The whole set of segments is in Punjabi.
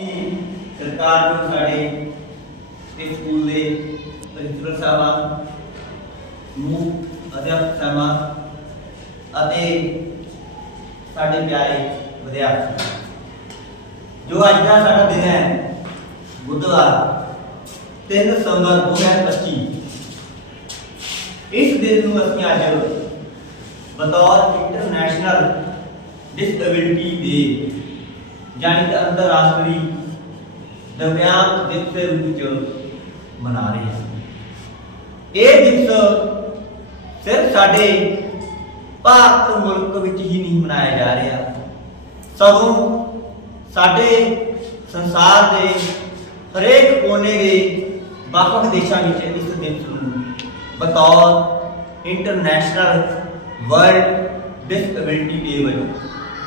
ਸਰਕਾਰ ਨੂੰ ਸਾਡੇ ਤੇ ਸਕੂਲ ਦੇ ਪ੍ਰਿੰਸੀਪਲ ਸਾਹਿਬਾਨ ਮੁੱਖ ਅਧਿਆਪਕ ਸਾਹਿਬਾਨ ਅਤੇ ਸਾਡੇ ਪਿਆਰੇ ਵਿਦਿਆਰਥੀ ਜੋ ਅੱਜ ਦਾ ਸਾਡਾ ਦਿਨ ਹੈ ਬੁੱਧਵਾਰ 3 ਦਸੰਬਰ 2025 ਇਸ ਦਿਨ ਨੂੰ ਅਸੀਂ ਅੱਜ ਬਤੌਰ ਇੰਟਰਨੈਸ਼ਨਲ ਡਿਸਏਬਿਲਿਟੀ ਡੇ ਜਾਣੀ ਕਿ ਅੰਤਰਰਾਸ਼ਟਰੀ ਦਿਵਿਆਂਗ ਦਿਵਸ ਦੇ ਰੂਪ ਵਿੱਚ ਮਨਾ ਰਹੇ ਹਾਂ ਇਹ ਦਿਵਸ ਸਿਰਫ ਸਾਡੇ ਭਾਰਤ ਮੁਲਕ ਵਿੱਚ ਹੀ ਨਹੀਂ ਮਨਾਇਆ ਜਾ ਰਿਹਾ। ਸਗੋਂ ਸਾਡੇ ਸੰਸਾਰ ਦੇ ਹਰੇਕ ਕੋਨੇ ਦੇ ਵੱਖ-ਵੱਖ ਦੇਸ਼ਾਂ ਵਿੱਚ ਇਸ ਦਿਵਸ ਨੂੰ ਬਤੌਰ ਇੰਟਰਨੈਸ਼ਨਲ ਵਰਲਡ ਡਿਸਏਬਿਲਿਟੀ ਡੇ ਵਜੋਂ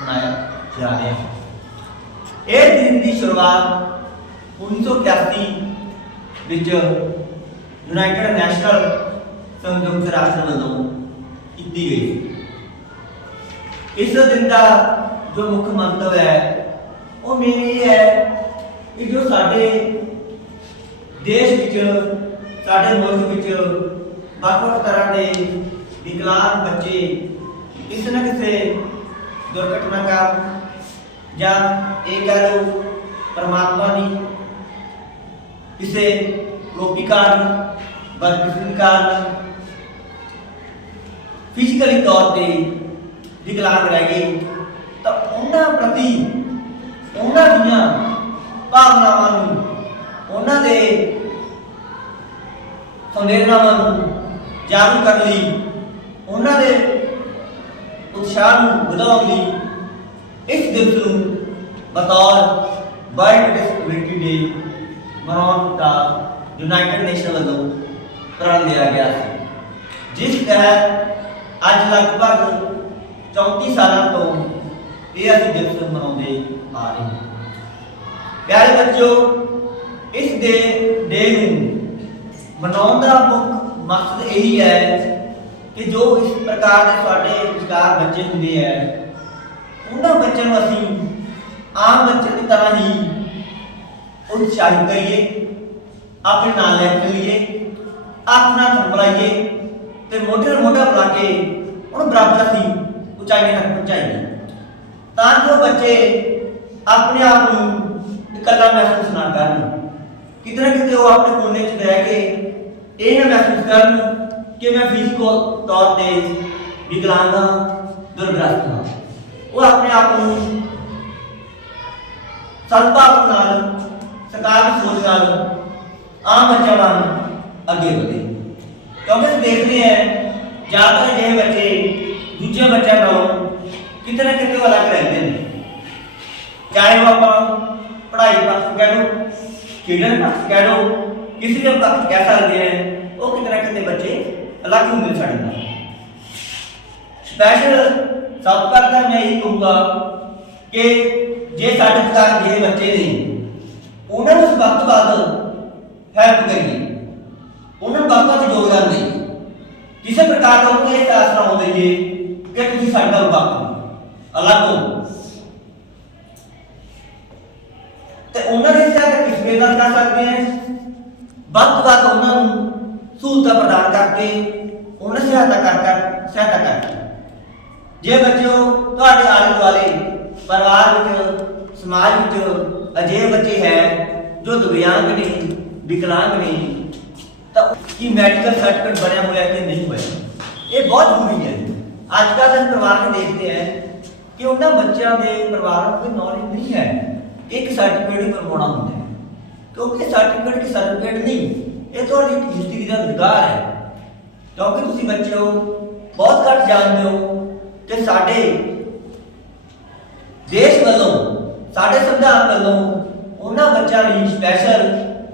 ਮਨਾਇਆ ਜਾ ਰਿਹਾ। ਹੈ ਇਹ ਦਿਨ ਦੀ ਸ਼ੁਰੂਆਤ 1981 ਵਿੱਚ ਯੂਨਾਈਟਿਡ ਨੈਸ਼ਨਲ ਸੰਯੁਕਤ ਰਾਸ਼ਟਰ ਵੱਲੋਂ ਕੀਤੀ ਗਈ ਇਸ ਦਿਨ ਦਾ ਜੋ ਮੁੱਖ ਮੰਤਵ ਹੈ, ਉਹ ਮੇਰੀ ਇਹ ਹੈ ਕਿ ਜੋ ਸਾਡੇ ਦੇਸ਼ ਵਿੱਚ, ਸਾਡੇ ਮੁਲਕ ਵਿੱਚ ਵੱਖ-ਵੱਖ ਤਰ੍ਹਾਂ ਦੇ ਵਿਕਲਾਂਗ ਬੱਚੇ ਕਿਸੇ ਨਾ ਕਿਸੇ ਦੁਰਘਟਨਾ ਕਾਰਨ ਜਾਂ ਇਹ ਕਹਿ ਲਓ ਪਰਮਾਤਮਾ ਦੀ ਕਿਸੇ ਲੋਪੀ ਕਾਰਨ ਬਦਕਿਸਮਤੀ ਕਾਰਨ ਫਿਜ਼ੀਕਲੀ ਤੌਰ ਤੇ ਵਿਕਲਾਂਗ ਰਹਿ ਗਏ ਤਾਂ ਉਹਨਾਂ ਪ੍ਰਤੀ ਉਹਨਾਂ ਦੀਆਂ ਭਾਵਨਾਵਾਂ ਨੂੰ, ਉਹਨਾਂ ਦੇ ਸੰਵੇਦਨਾਵਾਂ ਨੂੰ ਜਾਗਰੂਕ ਕਰਨ ਲਈ, ਉਹਨਾਂ ਦੇ ਉਤਸ਼ਾਹ ਨੂੰ ਵਧਾਉਣ ਲਈ ਇਸ ਦਿਵਸ ਨੂੰ ਬਤੌਰ ਵਰਲਡ ਡਿਸਏਬਿਲਿਟੀ ਡੇ ਮਨਾਉਣ ਦਾ ਯੂਨਾਈਟਿਡ ਨੇਸ਼ਨ ਵੱਲੋਂ ਪ੍ਰਣ ਲਿਆ ਗਿਆ ਸੀ, ਜਿਸ ਤਹਿਤ ਅੱਜ ਲਗਭਗ 34 ਸਾਲਾਂ ਤੋਂ ਇਹ ਅਸੀਂ ਦਿਵਸ ਮਨਾਉਂਦੇ ਆ ਰਹੇ ਹਾਂ। ਪਿਆਰੇ ਬੱਚਿਓ, ਇਸ ਦੇ ਡੇ ਨੂੰ ਮਨਾਉਣ ਦਾ ਮੁੱਖ ਮਕਸਦ ਇਹੀ ਹੈ ਕਿ ਜੋ ਇਸ ਪ੍ਰਕਾਰ ਦੇ ਤੁਹਾਡੇ ਵਿਚਕਾਰ ਬੱਚੇ ਹੁੰਦੇ ਹੈ ਉਹਨਾਂ ਬੱਚਿਆਂ ਨੂੰ ਅਸੀਂ ਆਮ ਬੱਚੇ ਦੀ ਤਰ੍ਹਾਂ ਹੀ ਉਤਸ਼ਾਹਿਤ ਕਰੀਏ, ਆਪਣੇ ਨਾਲ ਲੈ ਕੇ ਲਈਏ ਆਪਣਾ ਥੰਬਲਾਈਏ ਤੇ ਮੋਢੇ ਨਾਲ ਮੋਢਾ ਬੁਲਾ ਕੇ ਉਹਨੂੰ ਬਰਾਬਰ ਅਸੀਂ ਉਚਾਈਆਂ ਤੱਕ ਪਹੁੰਚਾਈਏ। ਤਾਂ ਜੋ ਬੱਚੇ ਆਪਣੇ ਆਪ ਨੂੰ ਇਕੱਲਾ ਮਹਿਸੂਸ ਨਾ ਕਰਨ। ਕਿਤੇ ਨਾ ਕਿਤੇ ਉਹ ਆਪਣੇ ਕੋਨੇ 'ਚ ਰਹਿ ਕੇ ਇਹ ਨਾ ਮਹਿਸੂਸ ਕਰਨ ਕਿ ਮੈਂ ਫਿਜ਼ੀਕਲ ਤੌਰ ਤੇ ਵਿਕਲਾਂਗ ਹਾਂ, ਦੁਰਗ੍ਰਸਤ ਹਾਂ। ਉਹ ਆਪਣੇ ਆਪ ਨੂੰ ਸੰਭਾਵ ਨਾਲ ਸਕਾਰਾਤਮਕ ਸੋਚ ਨਾਲ ਆਮ ਬੱਚਿਆਂ ਵਾਂਗ ਅੱਗੇ ਵਧੇ ਕਿਉਂਕਿ ਅਸੀਂ ਦੇਖਦੇ ਹਾਂ ਜ਼ਿਆਦਾਤਰ ਜਿਹੇ ਬੱਚੇ ਦੂਜੇ ਬੱਚਿਆਂ ਨਾਲੋਂ ਕਿਤੇ ਨਾ ਕਿਤੇ ਉਹ ਅਲੱਗ ਰਹਿੰਦੇ ਨੇ ਚਾਹੇ ਉਹ ਆਪਾਂ ਪੜ੍ਹਾਈ ਪੱਖ ਕਹਿ ਲਓ ਖੇਡਣ ਪੱਖ ਕਹਿ ਲਓ ਕਿਸੇ ਦੇ ਪੱਖ ਕਹਿ ਸਕਦੇ ਹਾਂ ਉਹ ਕਿਤੇ ਨਾ ਕਿਤੇ ਬੱਚੇ ਅਲੱਗ ਹੁੰਦੇ ਨੇ ਸਾਡੇ ਨਾਲ ਸਪੈਸ਼ਲ ਸਭ ਤੋਂ ਪਹਿਲਾਂ ਮੈਂ ਇਹ ਕਹੂੰਗਾ ਕਿ ਜੇ ਸਾਡੇ ਘਰ ਜਿਹੇ ਬੱਚੇ ਨੇ ਉਹਨਾਂ ਨੂੰ ਵੱਧ ਤੋਂ ਵੱਧ ਹੈਲਪ ਕਰੀਏ, ਉਹਨਾਂ ਨੂੰ ਵੱਧ ਤੋਂ ਵੱਧ ਯੋਗਦਾਨ ਦੇਈਏ, ਕਿਸੇ ਪ੍ਰਕਾਰ ਦਾ ਉਹਨੂੰ ਇਹ ਫੈਸਲਾ ਹੋ ਦੇਈਏ ਕਿ ਤੁਸੀਂ ਸਾਡਾ ਵਕਤ ਅਲੱਗ ਹੋ। ਤੇ ਉਹਨਾਂ ਦੇ ਸਹਾਇਤਾ ਕਿਸ ਵੇ ਕਰ ਸਕਦੇ ਹਾਂ। ਵੱਧ ਤੋਂ ਵੱਧ ਉਹਨਾਂ ਨੂੰ ਸਹੂਲਤਾਂ ਪ੍ਰਦਾਨ ਕਰਕੇ, ਉਹਨਾਂ ਸਹਾਇਤਾ ਕਰ ਕਰ ਸਹਾਇਤਾ ਕਰਕੇ। ਜੇ ਬੱਚਿਓ, ਤੁਹਾਡੇ ਆਲੇ ਦੁਆਲੇ ਪਰਿਵਾਰ ਵਿੱਚ, ਸਮਾਜ ਵਿੱਚ ਅਜਿਹੇ ਬੱਚੇ ਹੈ ਜੋ ਦਿਵਿਆਂਗ ਨੇ, ਵਿਕਲਾਂਗ ਨੇ, ਤਾਂ ਕੀ ਮੈਡੀਕਲ ਸਰਟੀਫਿਕੇਟ ਬਣਿਆ ਹੋਇਆ ਕਿ ਨਹੀਂ ਹੋਇਆ? ਇਹ ਬਹੁਤ ਜ਼ਰੂਰੀ ਹੈ। ਅੱਜ ਕੱਲ੍ਹ ਦੇ ਪਰਿਵਾਰ ਨੂੰ ਦੇਖਦੇ ਹੈ ਕਿ ਉਹਨਾਂ ਬੱਚਿਆਂ ਦੇ ਪਰਿਵਾਰਾਂ ਨੂੰ ਕੋਈ ਨੌਲੇਜ ਨਹੀਂ ਹੈ ਇੱਕ ਸਰਟੀਫਿਕੇਟ ਹੀ ਬਣਵਾਉਣਾ ਹੁੰਦਾ ਹੈ। ਕਿਉਂਕਿ ਸਰਟੀਫਿਕੇਟ ਕੀ ਸਰਟੀਫਿਕੇਟ ਨਹੀਂ, ਇਹ ਤੁਹਾਡੀ ਹਿਸਟਰੀ ਦਾ ਅਧਿਕਾਰ ਹੈ। ਕਿਉਂਕਿ ਤੁਸੀਂ ਬੱਚੇ ਹੋ ਬਹੁਤ ਘੱਟ ਜਾਣਦੇ ਹੋ ਕਿ ਸਾਡੇ ਦੇਸ਼ ਵੱਲੋਂ, ਸਾਡੇ ਸੰਵਿਧਾਨ ਵੱਲੋਂ ਉਹਨਾਂ ਬੱਚਿਆਂ ਲਈ ਸਪੈਸ਼ਲ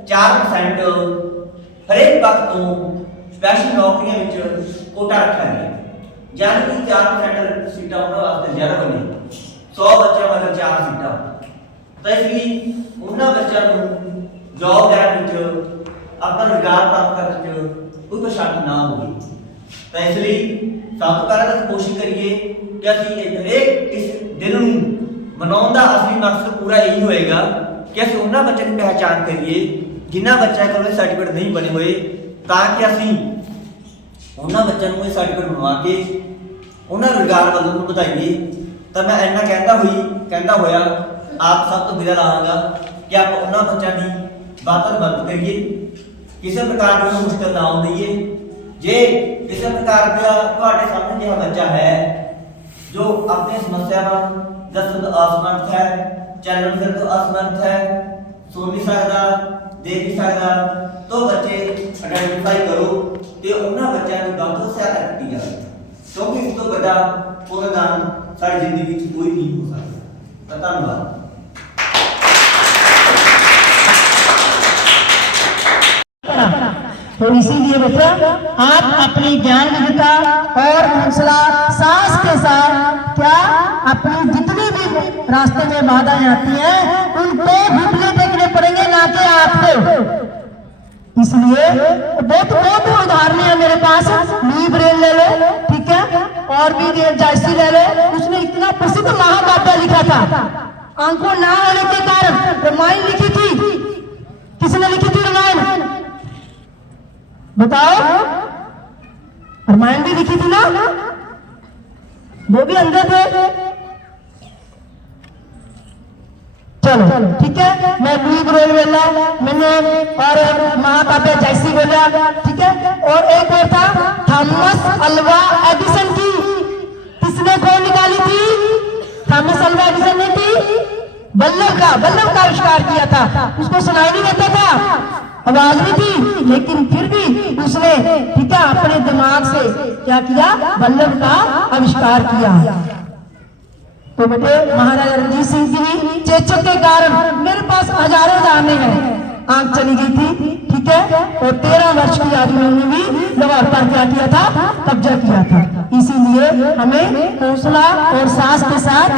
4% ਹਰੇਕ ਪੱਖ ਤੋਂ ਸਪੈਸ਼ਲ ਨੌਕਰੀਆਂ ਵਿੱਚ ਕੋਟਾ ਰੱਖਿਆ ਗਿਆ। ਜਾਨੀ ਕਿ 4% ਸੀਟਾਂ ਉਹਨਾਂ ਵਾਸਤੇ ਜ਼ਿਆਦਾ ਬਣੇ 100 ਬੱਚਿਆਂ ਮਤਲਬ 4 ਸੀਟਾਂ। ਤਾਂ ਇਸ ਲਈ ਉਹਨਾਂ ਬੱਚਿਆਂ ਨੂੰ ਜੌਬ ਲੈਣ ਵਿੱਚ ਆਪਣਾ ਰੁਜ਼ਗਾਰ ਪ੍ਰਾਪਤ ਕਰਨ ਵਿੱਚ ਕੋਈ ਪਰੇਸ਼ਾਨੀ ਨਾ ਹੋਵੇ। ਤਾਂ ਇਸ ਲਈ ਸਭ ਤੋਂ ਪਹਿਲਾਂ ਤਾਂ ਕੋਸ਼ਿਸ਼ ਕਰੀਏ ਕਿ ਅਸੀਂ ਇਹ ਹਰੇਕ ਇਸ ਦਿਨ ਨੂੰ ਮਨਾਉਣ ਦਾ ਅਸਲੀ ਮਕਸਦ ਪੂਰਾ ਇਹੀ ਹੋਏਗਾ ਕਿ ਅਸੀਂ ਉਹਨਾਂ ਬੱਚਿਆਂ ਦੀ ਪਹਿਚਾਣ ਕਰੀਏ, ਜਿਨ੍ਹਾਂ ਬੱਚਿਆਂ ਕੋਲ ਸਰਟੀਫਿਕੇਟ ਨਹੀਂ ਬਣੇ ਹੋਏ, ਤਾਂ ਕਿ ਅਸੀਂ ਉਹਨਾਂ ਬੱਚਿਆਂ ਨੂੰ ਇਹ ਸਰਟੀਫਿਕੇਟ ਬਣਵਾ ਕੇ ਉਹਨਾਂ ਰੁਜ਼ਗਾਰ ਵੱਲ ਨੂੰ ਵਧਾਈਏ। ਤਾਂ ਮੈਂ ਇੰਨਾ ਕਹਿੰਦਾ ਹੋਈ, ਕਹਿੰਦਾ ਹੋਇਆ, ਆਪ ਸਭ ਤੋਂ ਵਿਦਾ ਲਾਵਾਂਗਾ ਕਿ ਆਪਾਂ ਉਹਨਾਂ ਬੱਚਿਆਂ ਦੀ ਬਾਤਰ ਮਦਦ ਕਰੀਏ। ਕਿਸੇ ਪ੍ਰਕਾਰ ਦੀ ਮੁਸ਼ਕਲ ਨਾ ਆਉਣ ਦਈਏ। ਜੇ ਕਿਸੇ ਪ੍ਰਕਾਰ ਦਾ ਤੁਹਾਡੇ ਸਾਹਮਣੇ ਜਿਹੜਾ ਬੱਚਾ ਹੈ, ਜੋ ਆਪਣੀ ਸਮੱਸਿਆਵਾਂ ਦੱਸਣ ਤੋਂ ਅਸਮਰਥ ਹੈ, ਚੱਲਣ ਫਿਰਨ ਤੋਂ ਅਸਮਰਥ ਹੈ, ਸੁਣ ਨਹੀਂ ਸਕਦਾ, ਦੇਖ ਨਹੀਂ ਸਕਦਾ, ਤੋਂ ਬੱਚੇ ਆਇਡੈਂਟੀਫਾਈ ਕਰੋ ਤੇ ਉਹਨਾਂ ਬੱਚਿਆਂ ਦੀ ਵੱਧ ਤੋਂ ਸਹਾਇਤਾ ਕੀਤੀ ਜਾਵੇ। ਕਿਉਂਕਿ ਇਸ ਤੋਂ ਵੱਡਾ ਪੂਰਨਦਾਨ ਸਾਡੀ ਜ਼ਿੰਦਗੀ ਵਿੱਚ ਕੋਈ ਨਹੀਂ ਹੋ ਸਕਦਾ। ਧੰਨਵਾਦ। तो इसीलिए बच्चा आप अपनी ज्ञान विविधता और हौसला साहस के साथ, क्या अपनी जितनी भी रास्ते में बाधाएँ आती हैं उनको घुटने टेकने पड़ेंगे ना कि आपको। इसलिए बहुत बहुत उदाहरण है मेरे पास नीब रेल ले लो, ठीक है? और भी जायसी ले लो, उसने इतना प्रसिद्ध महाकाव्य लिखा था। आँखों ना होने के कारण रामायण लिखी थी किसने लिखी थी रामायण बताओ। रामायण भी लिखी थी ना? वो भी अंधे थे। चलो, ठीक है? मैं लुई ब्रोल बोला मैंने और महाकाव्य जैसी बोला, ठीक है? और एक और था, थॉमस अल्वा एडिसन की। किसने खोज निकाली थी? थॉमस अल्वा एडिसन ने की। बल्लभ का बल्लभ का आविष्कार किया था। उसको सुनाई नहीं देता था। आवाज़ नहीं थी, लेकिन फिर भी उसने है अपने दिमाग से क्या किया? बल्लभ का आविष्कार किया। तो बेटे, महाराजा रणजीत सिंह की भी चेचक के कारण मेरे पास हज़ारों दाने हैं। आँख चली गई थी, ठीक है? और तेरह वर्ष की आयु में उन्होंने भी पर क्या किया था? कब्जा किया था। इसीलिए हमें हौसला और सास के साथ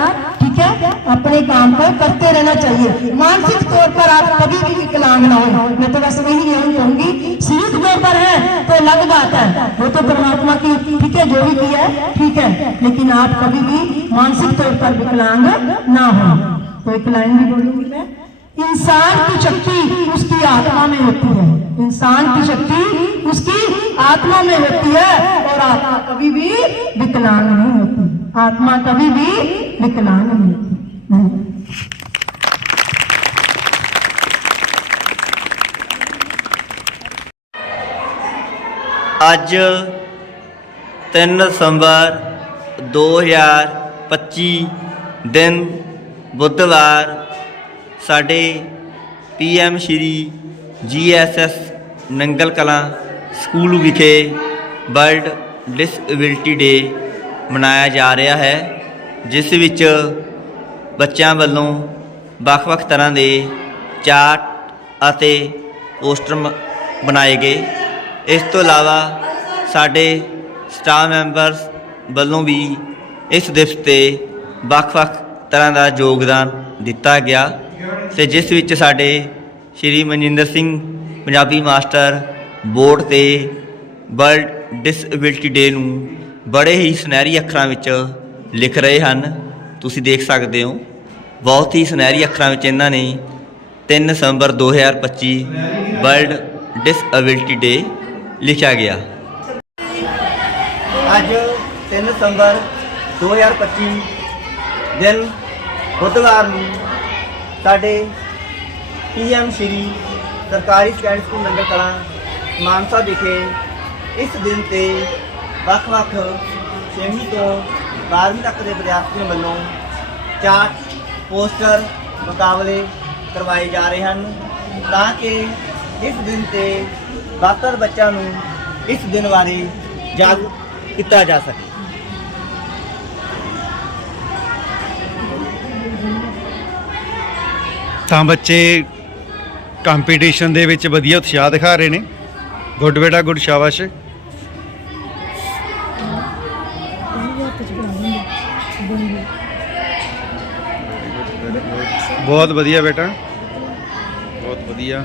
अपने काम को करते रहना चाहिए। मानसिक तौर पर आप कभी भी विकलांग ना हो। मैं तो बस वही यही कहूँगी शारीरिक तौर पर है तो अलग बात है। वो तो परमात्मा की, ठीक है, जो भी किया है, ठीक है। लेकिन आप कभी भी मानसिक तौर पर विकलांग ना हो। तो एक लाइन भी बोलूँगी मैं, इंसान की शक्ति उसकी आत्मा में होती है। इंसान की शक्ति उसकी आत्मा में होती है, और आत्मा कभी भी विकलांग नहीं होती। आत्मा कभी भी विकलांग नहीं होती। ਅੱਜ 3 ਦਸੰਬਰ 2025 ਦਿਨ ਬੁੱਧਵਾਰ ਸਾਡੇ PM Shri GSS Nangal Kalan school ਵਿਖੇ ਵਰਲਡ ਡਿਸਏਬਿਲਟੀ ਡੇ ਮਨਾਇਆ ਜਾ ਰਿਹਾ ਹੈ, ਜਿਸ ਵਿੱਚ ਬੱਚਿਆਂ ਵੱਲੋਂ ਵੱਖ-ਵੱਖ ਤਰ੍ਹਾਂ ਦੇ ਚਾਰਟ ਅਤੇ ਪੋਸਟਰ ਬਣਾਏ ਗਏ। ਇਸ ਤੋਂ ਇਲਾਵਾ ਸਾਡੇ ਸਟਾਫ ਮੈਂਬਰਸ ਵੱਲੋਂ ਵੀ ਇਸ ਦਿਵਸ ਤੇ ਵੱਖ-ਵੱਖ ਤਰ੍ਹਾਂ ਦਾ ਯੋਗਦਾਨ ਦਿੱਤਾ ਗਿਆ ਤੇ ਜਿਸ ਵਿੱਚ ਸਾਡੇ ਸ਼੍ਰੀ ਮਨਜਿੰਦਰ ਸਿੰਘ, ਪੰਜਾਬੀ ਮਾਸਟਰ ਬੋਰਡ ਤੇ ਵਰਲਡ ਡਿਸਏਬਿਲਟੀ ਡੇ ਨੂੰ ਬੜੇ ਹੀ ਸੁਨਹਿਰੀ ਅੱਖਰਾਂ ਵਿੱਚ ਲਿਖ ਰਹੇ ਹਨ। ਤੁਸੀਂ ਦੇਖ ਸਕਦੇ ਹੋ। ਬਹੁਤ ਹੀ ਸੁਨਹਿਰੀ ਅੱਖਰਾਂ ਵਿੱਚ ਇਹਨਾਂ ਨੇ 3 ਦਸੰਬਰ 2025 ਵਰਲਡ ਡਿਸਏਬਿਲਟੀ ਡੇ ਲਿਖਿਆ ਗਿਆ। ਅੱਜ 3 ਦਸੰਬਰ 2025 ਦਿਨ ਬੁੱਧਵਾਰ ਨੂੰ ਸਾਡੇ ਪੀਐਮ ਸ਼੍ਰੀ ਸਰਕਾਰੀ ਸੈਕੰਡਰੀ ਸਕੂਲ ਨੰਗਲ ਕਲਾਂ ਮਾਨਸਾ ਵਿਖੇ ਇਸ ਦਿਨ ਤੇ ਵੱਖ-ਵੱਖ ਛੇਵੀਂ ਤੋਂ 12ਵੀਂ ਤੱਕ ਦੇ ਵਿਦਿਆਰਥੀਆਂ ਵੱਲੋਂ ਚਾਰਟ ਪੋਸਟਰ ਮੁਕਾਬਲੇ ਕਰਵਾਏ ਜਾ ਰਹੇ ਹਨ ਤਾਂ ਕਿ ਇਸ ਦਿਨ ਤੇ ਬਾਤਰ ਬੱਚਿਆਂ ਨੂੰ ਇਸ ਦਿਨ ਬਾਰੇ ਜਾਗਰੂਕ ਕੀਤਾ ਜਾ ਸਕੇ। ਤਾਂ ਬੱਚੇ ਕੰਪੀਟੀਸ਼ਨ ਦੇ ਵਿੱਚ ਵਧੀਆ ਉਤਸ਼ਾਹ ਦਿਖਾ ਰਹੇ ਨੇ। ਗੁੱਡ ਬੇਟਾ ਗੁੱਡ ਸ਼ਾਬਾਸ਼। ਬਹੁਤ ਵਧੀਆ ਬੇਟਾ ਬਹੁਤ ਵਧੀਆ